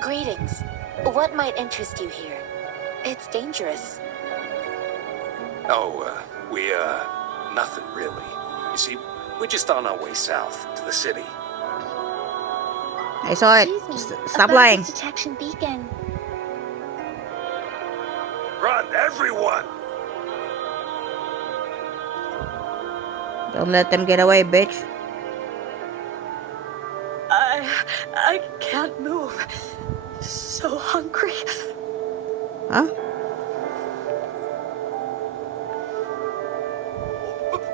Greetings. What might interest you here? It's dangerous. Oh, nothing really. You see, we're just on our way south to the city. I saw it. Stop lying. This detection beacon. Run, everyone! Don't let them get away, bitch. I can't move. So hungry. Huh?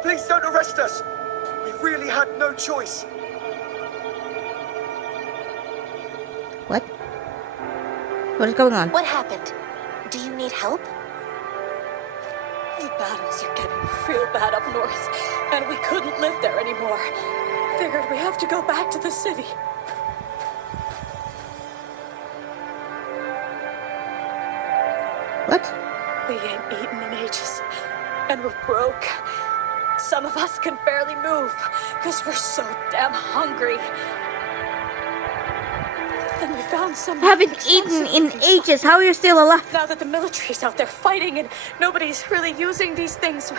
Please don't arrest us. We really had no choice. What? What is going on? What happened? Do you need help? The battles are getting real bad up north, and we couldn't live there anymore. Figured we have to go back to the city. What? We ain't eaten in ages, and we're broke. Some of us can barely move, because we're so damn hungry. Then we found some... I haven't eaten in ages. How are you still alive? Now that the military's out there fighting and nobody's really using these things,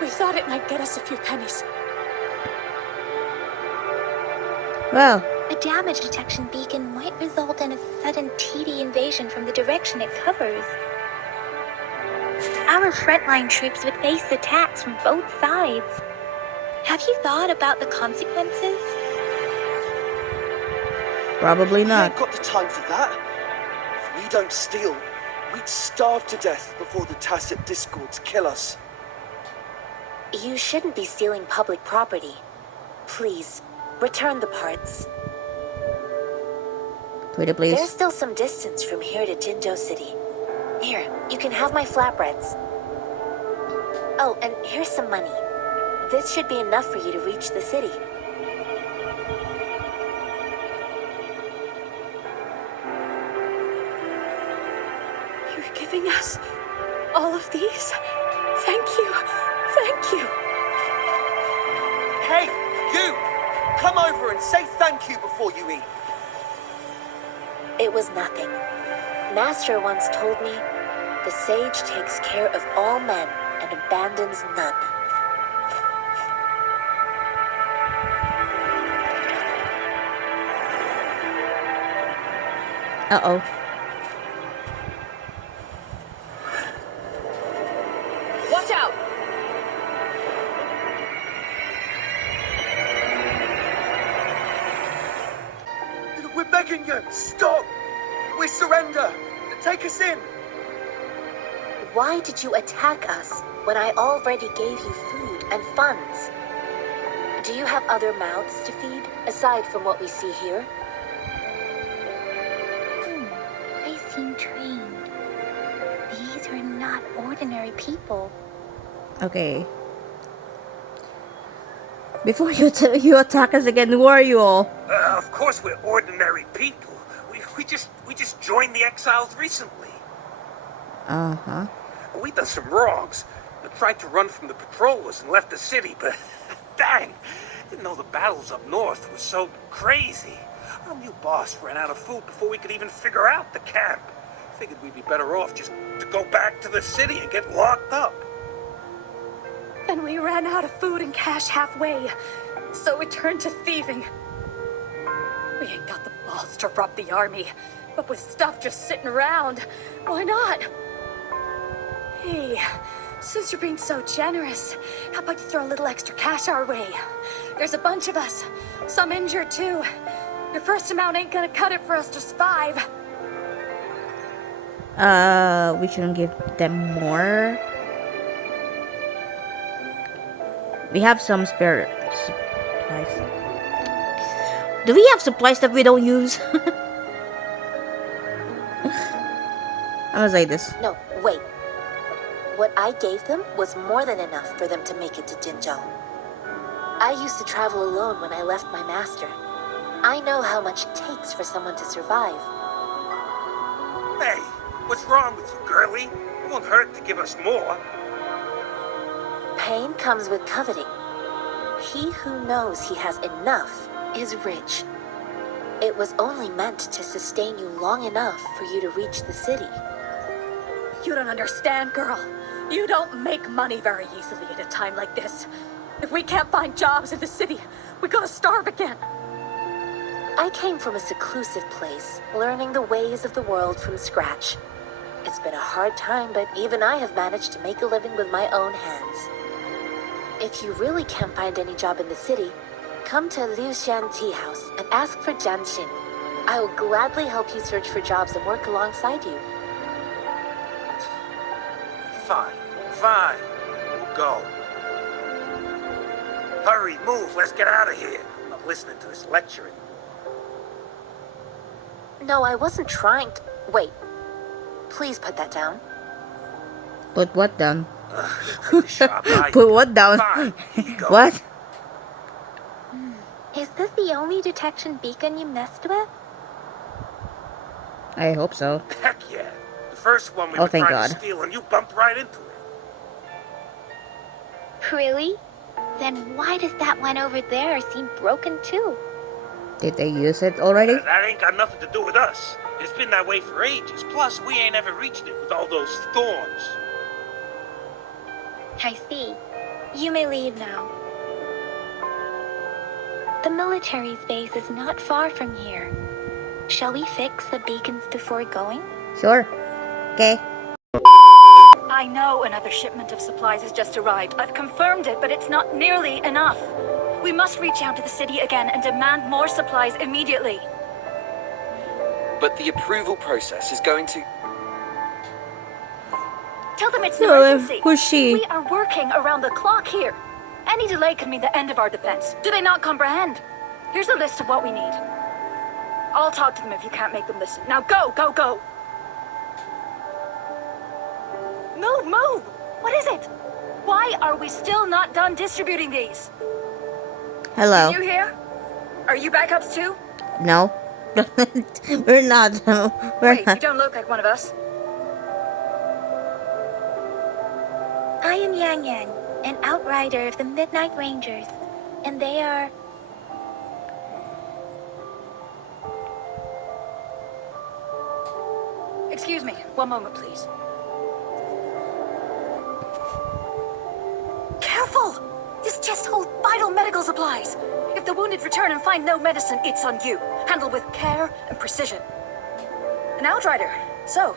we thought it might get us a few pennies. Well, A damage detection beacon might result in a sudden TD invasion from the direction it covers. Our frontline troops would face attacks from both sides. Have you thought about the consequences? probably We not. ain't got the time for that. If we don't steal, we'd starve to death before the tacit discords kill us. You shouldn't be stealing public property. Please, return the parts. Pretty please. There's still some distance from here to Jinzhou City. Here, you can have my flatbreads. Oh, and here's some money. This should be enough for you to reach the city. You're giving us all of these? Thank you. Thank you. Hey, you! Come over and say thank you before you eat. It was nothing. Master once told me, the sage takes care of all men and abandons none. Uh-oh. Watch out! We're begging you, stop! We surrender! Take us in! Why did you attack us when I already gave you food and funds? Do you have other mouths to feed, aside from what we see here? They seem trained. These are not ordinary people. Okay. Before you attack us again, who are you all? Of course we're ordinary people. We just joined the exiles recently. Uh-huh. We done some wrongs. We tried to run from the patrollers and left the city, but dang, didn't know the battles up north were so crazy. Our new boss ran out of food before we could even figure out the camp. Figured we'd be better off just to go back to the city and get locked up. Then we ran out of food and cash halfway, so we turned to thieving. We ain't got the balls to rob the army, but with stuff just sitting around, why not? Hey, since you're being so generous, how about you throw a little extra cash our way? There's a bunch of us, some injured too. Your first amount ain't gonna cut it for us to survive. We shouldn't give them more. We have some spare supplies. Do we have supplies that we don't use? I'm gonna say this. No, wait. What I gave them was more than enough for them to make it to Jinzhou. I used to travel alone when I left my master. I know how much it takes for someone to survive. Hey, what's wrong with you, girlie? It won't hurt to give us more. Pain comes with coveting. He who knows he has enough is rich. It was only meant to sustain you long enough for you to reach the city. You don't understand, girl. You don't make money very easily at a time like this. If we can't find jobs in the city, we're gonna starve again. I came from a seclusive place, learning the ways of the world from scratch. It's been a hard time, but even I have managed to make a living with my own hands. If you really can't find any job in the city, come to Liu Xian Tea House and ask for Jian Xin. I will gladly help you search for jobs and work alongside you. Fine. We'll go. Hurry, move, let's get out of here. I'm not listening to this lecture anymore. No, I wasn't trying to... Wait. Please put that down. Put what down? Like the sharp eye. Put what down? Fine, here you go. What? Is this the only detection beacon you messed with? I hope so. Heck yeah. The first one we Oh, were thank trying to God. steal and you bumped right into it. Really? Then why does that one over there seem broken too? Did they use it already? That ain't got nothing to do with us. It's been that way for ages. Plus, we ain't ever reached it with all those thorns. I see. You may leave now. The military's base is not far from here. Shall we fix the beacons before going? Sure. Okay. I know another shipment of supplies has just arrived. I've confirmed it, but it's not nearly enough. We must reach out to the city again and demand more supplies immediately. But the approval process is going to... Tell them it's an No, emergency. who's she? We are working around the clock here. Any delay could mean the end of our defense. Do they not comprehend? Here's a list of what we need. I'll talk to them if you can't make them listen. Now go! Move! What is it? Why are we still not done distributing these? Hello. Can you hear? Are you backups too? No. We're not. We're Wait, you not. don't look like one of us. I am Yang Yang, an outrider of the Midnight Rangers, and they are... Excuse me, one moment please. Careful! This chest holds vital medical supplies. If the wounded return and find no medicine, it's on you. Handle with care and precision. An outrider. So,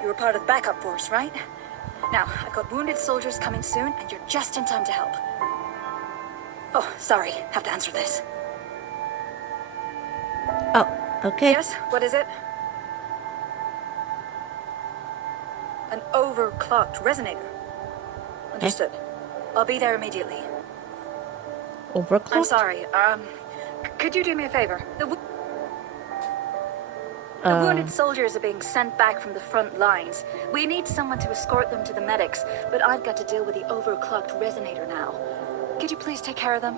you were part of the backup force, right? Now, I've got wounded soldiers coming soon, and you're just in time to help. Oh, sorry. Have to answer this. Oh, okay. Yes? What is it? An overclocked resonator. Understood. I'll be there immediately. Overclocked? I'm sorry. Could you do me a favor? The wounded soldiers are being sent back from the front lines. We need someone to escort them to the medics, but I've got to deal with the overclocked resonator now. Could you please take care of them?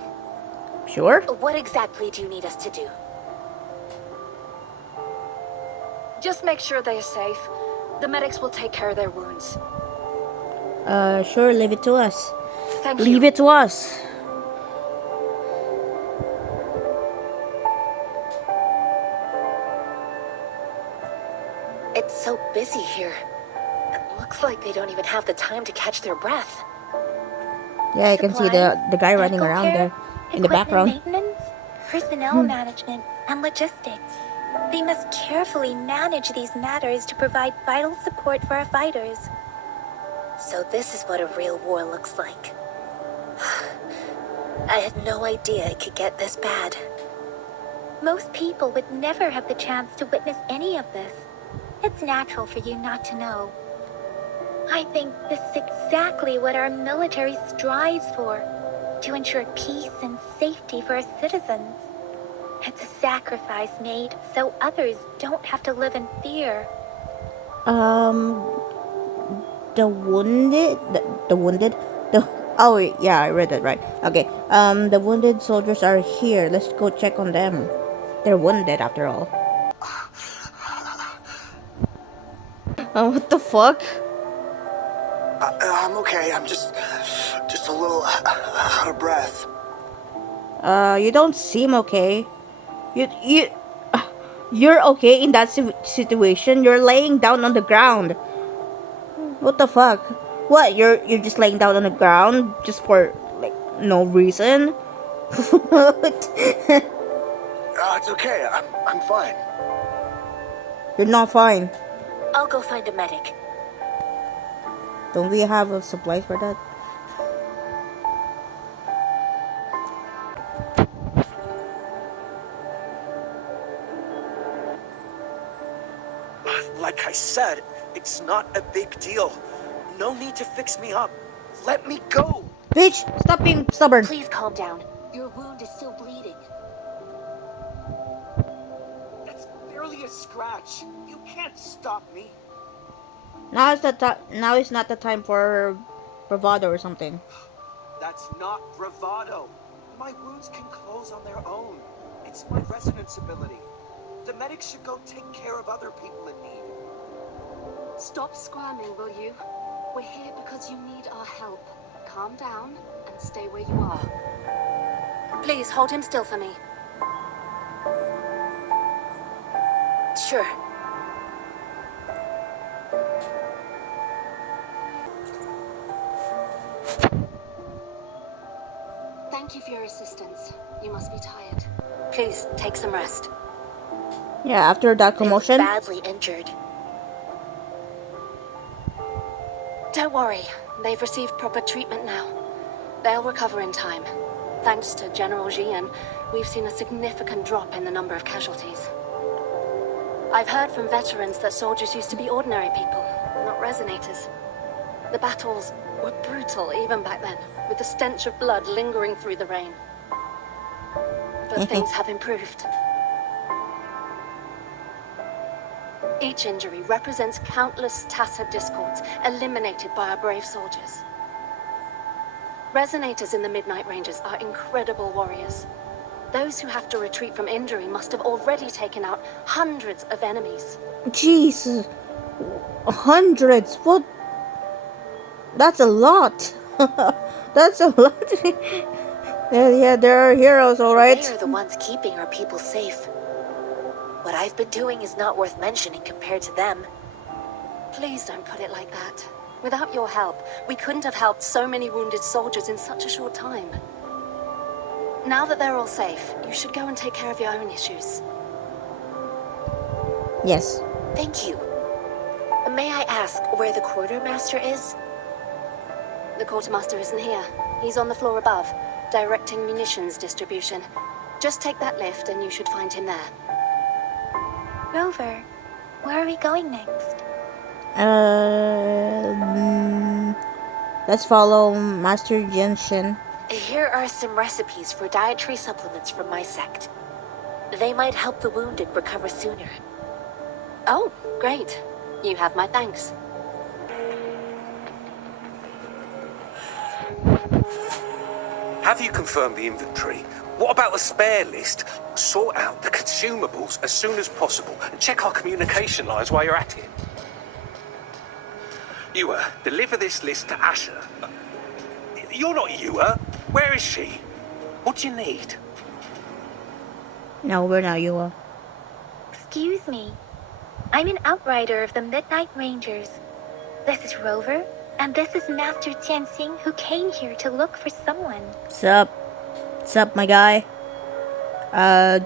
Sure. What exactly do you need us to do? Just make sure they are safe. The medics will take care of their wounds. Sure, leave it to us. Thank you. Leave it to us. It's so busy here. It looks like they don't even have the time to catch their breath. Yeah, I can see the guy running medical around care, there in the equipment background. maintenance, personnel management, and logistics. They must carefully manage these matters to provide vital support for our fighters. So this is what a real war looks like. I had no idea it could get this bad. Most people would never have the chance to witness any of this. It's natural for you not to know. I think this is exactly what our military strives for, to ensure peace and safety for our citizens. It's a sacrifice made so others don't have to live in fear. the wounded, the wounded, the oh yeah, I read that right. Okay, the wounded soldiers are here. Let's go check on them. They're wounded after all. What the fuck? I'm okay. I'm just a little out of breath. You don't seem okay. You, you're okay in that situation. You're laying down on the ground. What the fuck? What? You're just laying down on the ground just for like no reason? What? It's okay. I'm fine. You're not fine. I'll go find a medic. Don't we have a supplies for that? Like I said, it's not a big deal. No need to fix me up. Let me go. Bitch, stop being stubborn. Please calm down. Your wound is still bleeding. That's barely a scratch. You can't stop me. Now is now is not the time for bravado or something. That's not bravado. My wounds can close on their own. It's my resonance ability. The medics should go take care of other people in need. Stop squirming, will you? We're here because you need our help. Calm down and stay where you are. Please hold him still for me. Sure. Thank you for your assistance. You must be tired. Please take some rest. Yeah, after that They look commotion. badly injured. Don't worry, they've received proper treatment now. They'll recover in time. Thanks to General Jian, we've seen a significant drop in the number of casualties. I've heard from veterans that soldiers used to be ordinary people, not resonators. The battles were brutal even back then, with the stench of blood lingering through the rain. But things have improved. Each injury represents countless tacit discords eliminated by our brave soldiers. Resonators in the Midnight Rangers are incredible warriors. Those who have to retreat from injury must have already taken out hundreds of enemies. Jeez, hundreds. What? That's a lot. That's a lot. Yeah, there are heroes, all right. They are the ones keeping our people safe. What I've been doing is not worth mentioning compared to them. Please don't put it like that. Without your help, we couldn't have helped so many wounded soldiers in such a short time. Now that they're all safe, you should go and take care of your own issues. Yes. Thank you. May I ask where the quartermaster is? The quartermaster isn't here. He's on the floor above, directing munitions distribution. Just take that lift and you should find him there. Rover, where are we going next? Let's follow Master Genshin. Here are some recipes for dietary supplements from my sect. They might help the wounded recover sooner. Oh, great. You have my thanks. Have you confirmed the inventory? What about the spare list? Sort out the consumables as soon as possible and check our communication lines while you're at it. Yuwa, deliver this list to Asher. You're not Yuwa. Where is she? What do you need? No, we're not Yuwa. Excuse me. I'm an outrider of the Midnight Rangers. This is Rover, and this is Master Tianxing, who came here to look for someone. Sup? Sup, my guy?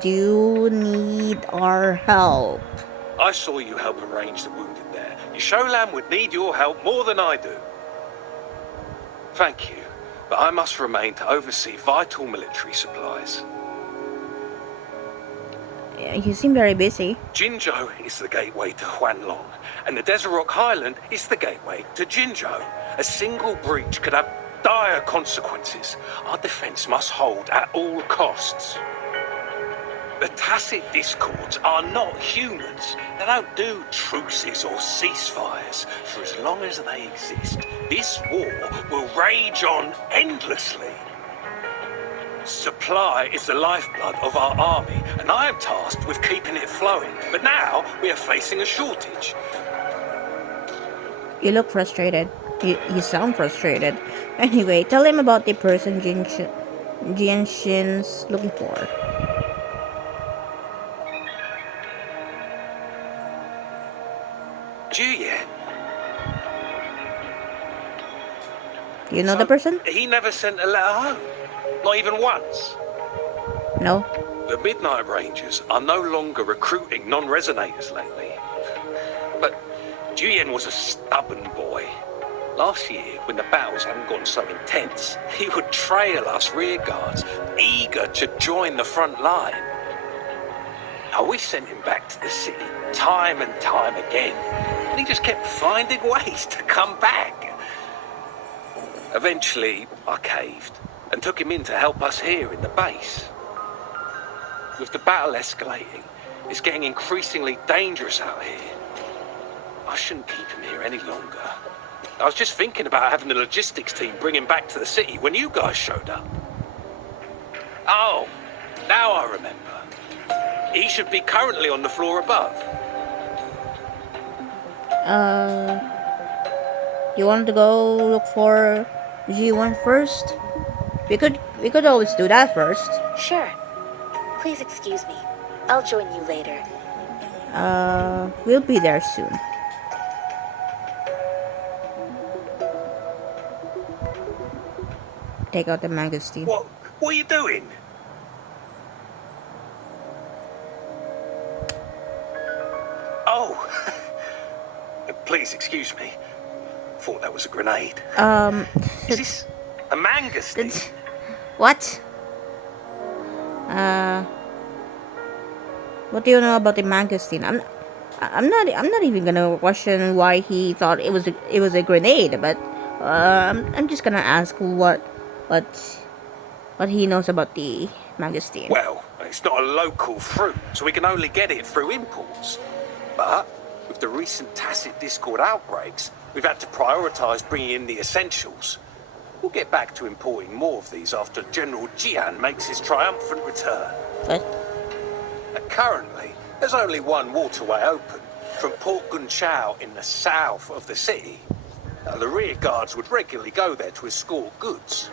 Do you need our help? I saw you help arrange the wounded there. Yisholam would need your help more than I do. Thank you, but I must remain to oversee vital military supplies. Yeah, you seem very busy. Jinzhou is the gateway to Huanlong, and the Desert Rock Highland is the gateway to Jinzhou. A single breach could have dire consequences. Our defense must hold at all costs. The tacit discords are not humans. They don't do truces or ceasefires. For as long as they exist, this war will rage on endlessly. Supply is the lifeblood of our army, and I am tasked with keeping it flowing. But now we are facing a shortage. You look frustrated. You sound frustrated. Anyway, tell him about the person Jinshin's looking for. Juliet. Do you know the person? He never sent a letter home. Not even once. No. The Midnight Rangers are no longer recruiting non-resonators lately. But Julian was a stubborn boy. Last year, when the battles hadn't gotten so intense, he would trail us rearguards, eager to join the front line. Now, we sent him back to the city time and time again, and he just kept finding ways to come back. Eventually, I caved and took him in to help us here in the base. With the battle escalating, it's getting increasingly dangerous out here. I shouldn't keep him here any longer. I was just thinking about having the logistics team bring him back to the city when you guys showed up. Oh, now I remember. He should be currently on the floor above. You want to go look for G1 first? We could always do that first. Sure. Please excuse me. I'll join you later. We'll be there soon. Take out the magazine. What are you doing? Oh, please excuse me. Thought that was a grenade. Is this a mangosteen? What? What do you know about the mangosteen? I'm not even gonna question why he thought it was a grenade, but I'm just gonna ask what he knows about the mangosteen. Well, it's not a local fruit, so we can only get it through imports. But with the recent tacit discord outbreaks, we've had to prioritize bringing in the essentials. We'll get back to importing more of these after General Jian makes his triumphant return. What? Currently, there's only one waterway open, from Port Gunchao in the south of the city. The rear guards would regularly go there to escort goods.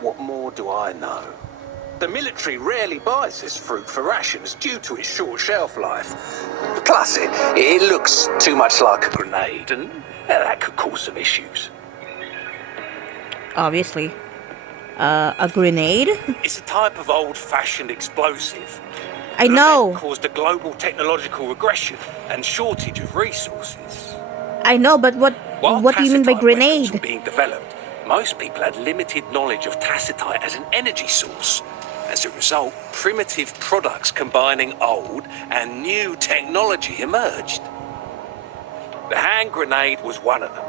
What more do I know? The military rarely buys this fruit for rations due to its short shelf life. Plus, it looks too much like a grenade, and that could cause some issues. Obviously. A grenade? It's a type of old-fashioned explosive. I know. It caused a global technological regression and shortage of resources. I know, but what do you mean by While tacitite weapons grenade? were being developed, most people had limited knowledge of tacitite as an energy source. As a result, primitive products combining old and new technology emerged. The hand grenade was one of them.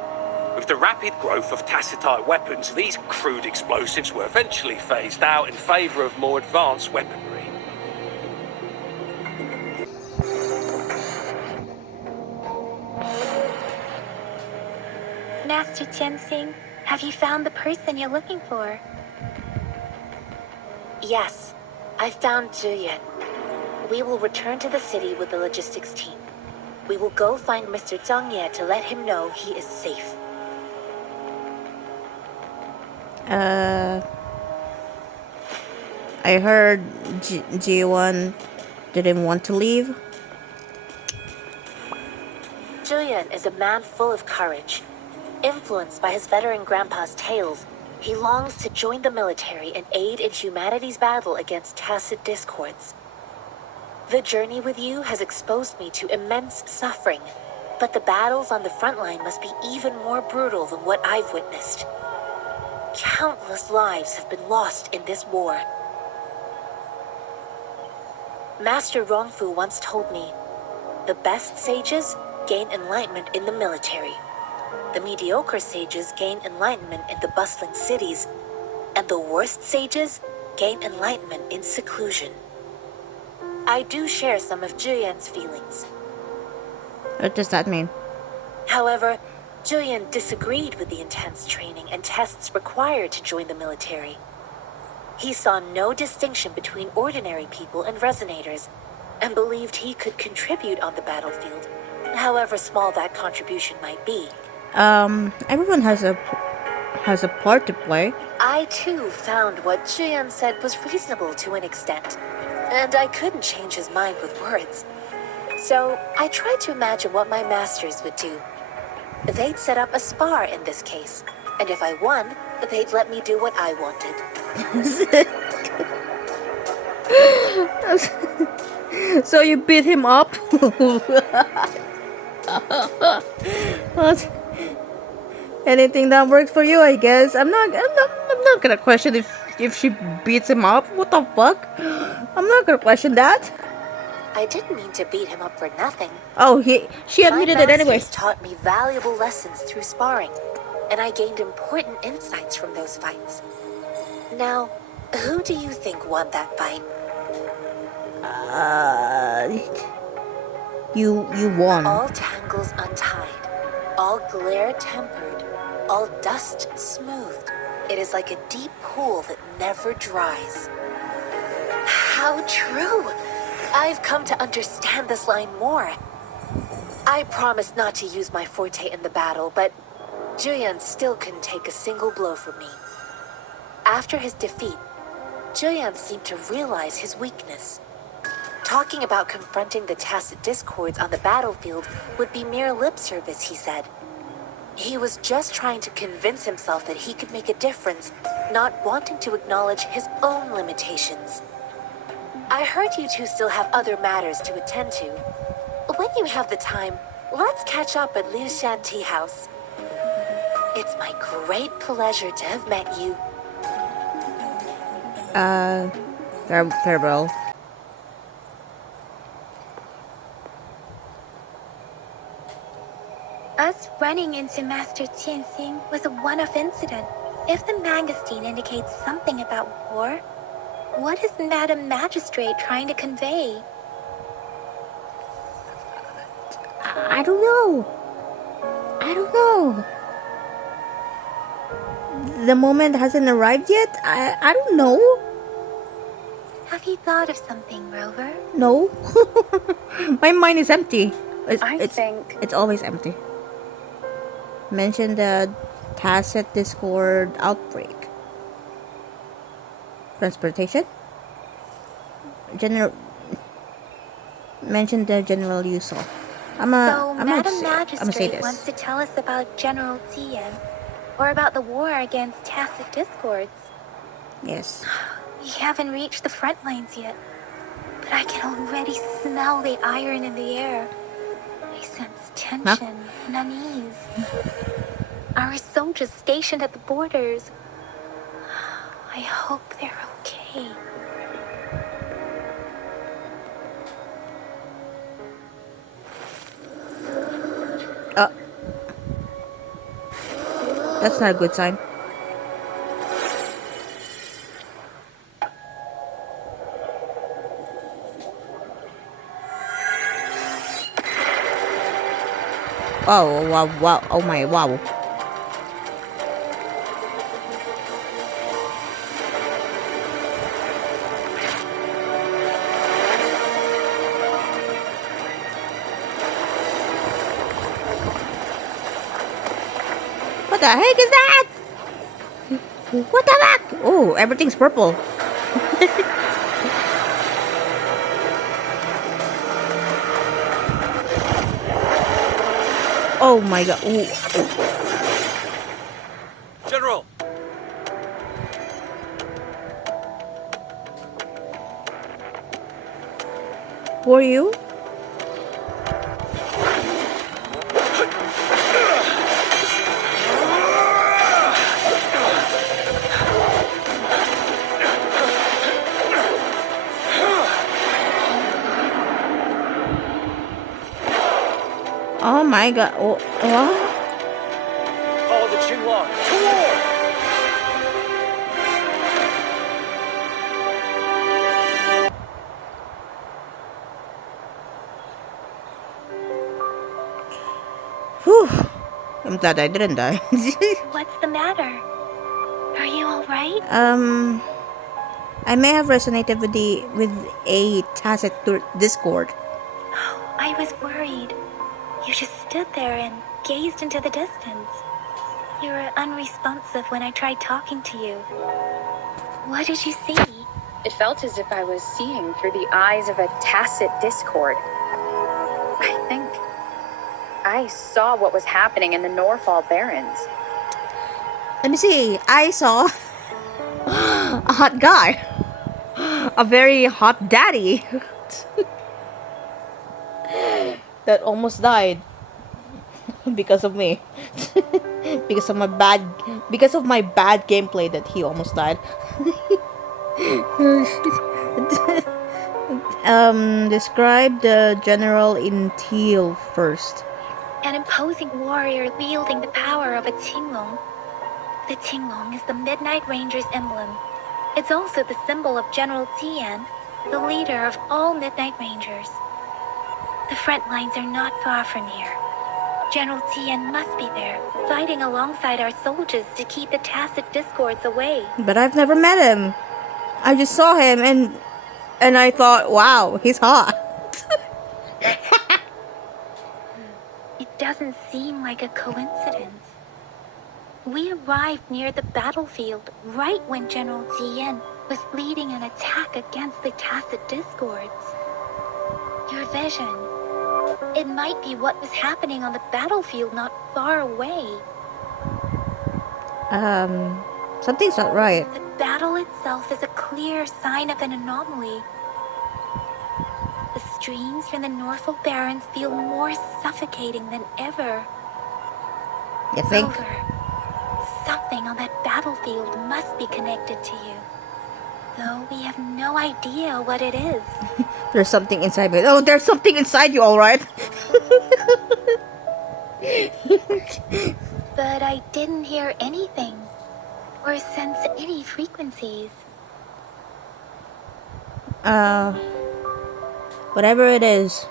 With the rapid growth of tacitite weapons, these crude explosives were eventually phased out in favor of more advanced weaponry. Master Tianxing, have you found the person you're looking for? Yes, I found Zhuyan. We will return to the city with the logistics team. We will go find Mr. Zhang Ye to let him know he is safe. I heard G1 didn't want to leave. Julian is a man full of courage. Influenced by his veteran grandpa's tales, he longs to join the military and aid in humanity's battle against tacit discords. The journey with you has exposed me to immense suffering, but the battles on the front line must be even more brutal than what I've witnessed. Countless lives have been lost in this war. Master Rongfu once told me, the best sages gain enlightenment in the military. The mediocre sages gain enlightenment in the bustling cities, and the worst sages gain enlightenment in seclusion. I do share some of Julian's feelings. What does that mean? However, Julian disagreed with the intense training and tests required to join the military. He saw no distinction between ordinary people and resonators, and believed he could contribute on the battlefield, however small that contribution might be. Everyone has a part to play. I too found what Julian said was reasonable to an extent, and I couldn't change his mind with words. So I tried to imagine what my masters would do. They'd set up a spar in this case, and if I won, they'd let me do what I wanted. So you beat him up? Anything that works for you, I guess. I'm not gonna question if she beats him up. What the fuck? I'm not gonna question that. I didn't mean to beat him up for nothing. Oh, she admitted it anyway. My masters taught me valuable lessons through sparring, and I gained important insights from those fights. Now, who do you think won that fight? You won. All tangles untied, all glare tempered, all dust smoothed. It is like a deep pool that never dries. How true! I've come to understand this line more. I promised not to use my forte in the battle, but Julian still couldn't take a single blow from me. After his defeat, Julian seemed to realize his weakness. Talking about confronting the tacit discords on the battlefield would be mere lip service, he said. He was just trying to convince himself that he could make a difference, not wanting to acknowledge his own limitations. I heard you two still have other matters to attend to. When you have the time, let's catch up at Liu Shan Tea House. It's my great pleasure to have met you. Farewell. Us running into Master Tianxing was a one-off incident. If the magazine indicates something about war, what is Madam Magistrate trying to convey? I don't know. The moment hasn't arrived yet. I don't know. Have you thought of something, Rover? No. My mind is empty. I think it's always empty. Mention the tacit discord outbreak. Transportation. Mention the general you saw. Madam say Magistrate this. wants to tell us about General Tian, or about the war against tacit discords. Yes. We haven't reached the front lines yet, but I can already smell the iron in the air. I sense tension and unease. Our soldiers stationed at the borders. I hope they're okay. That's not a good sign. Wow, oh my, wow. What the heck is that? What the heck? Oh, everything's purple. Oh my god. Ooh. General! Who are you? Oh my god. Oh, what? Follow the Qinglong. To war! I'm glad I didn't die. What's the matter? Are you alright? I may have resonated with a tacit discord. Oh, I was worried. You just stood there and gazed into the distance. You were unresponsive when I tried talking to you. What did you see? It felt as if I was seeing through the eyes of a tacit discord. I think I saw what was happening in the Norfall Barrens. Let me see. I saw a hot guy. A very hot daddy. That almost died. Because of me. because of my bad gameplay that he almost died. Describe the general in teal first. An imposing warrior wielding the power of a Tinglong. The Tinglong is the Midnight Ranger's emblem. It's also the symbol of General Tian, the leader of all Midnight Rangers. The front lines are not far from here. General Tian must be there, fighting alongside our soldiers to keep the tacit discords away. But I've never met him. I just saw him and I thought, wow, he's hot. It doesn't seem like a coincidence. We arrived near the battlefield right when General Tian was leading an attack against the tacit discords. Your vision. It might be what was happening on the battlefield not far away. Something's not right. The battle itself is a clear sign of an anomaly. The streams from the Norfolk Barrens feel more suffocating than ever. You think? Rover, something on that battlefield must be connected to you. Though we have no idea what it is. There's something inside me. Oh, there's something inside you, alright? But I didn't hear anything or sense any frequencies. Whatever it is.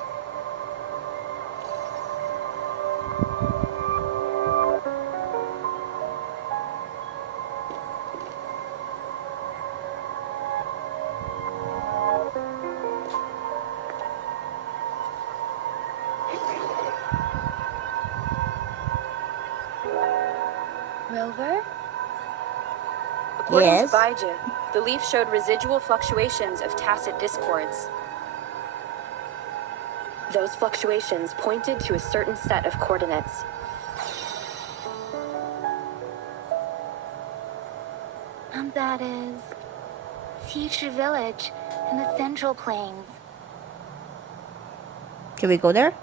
Rover? According Yes? to Baija, the leaf showed residual fluctuations of tacit discords. Those fluctuations pointed to a certain set of coordinates. And that is Future Village in the Central Plains. Can we go there?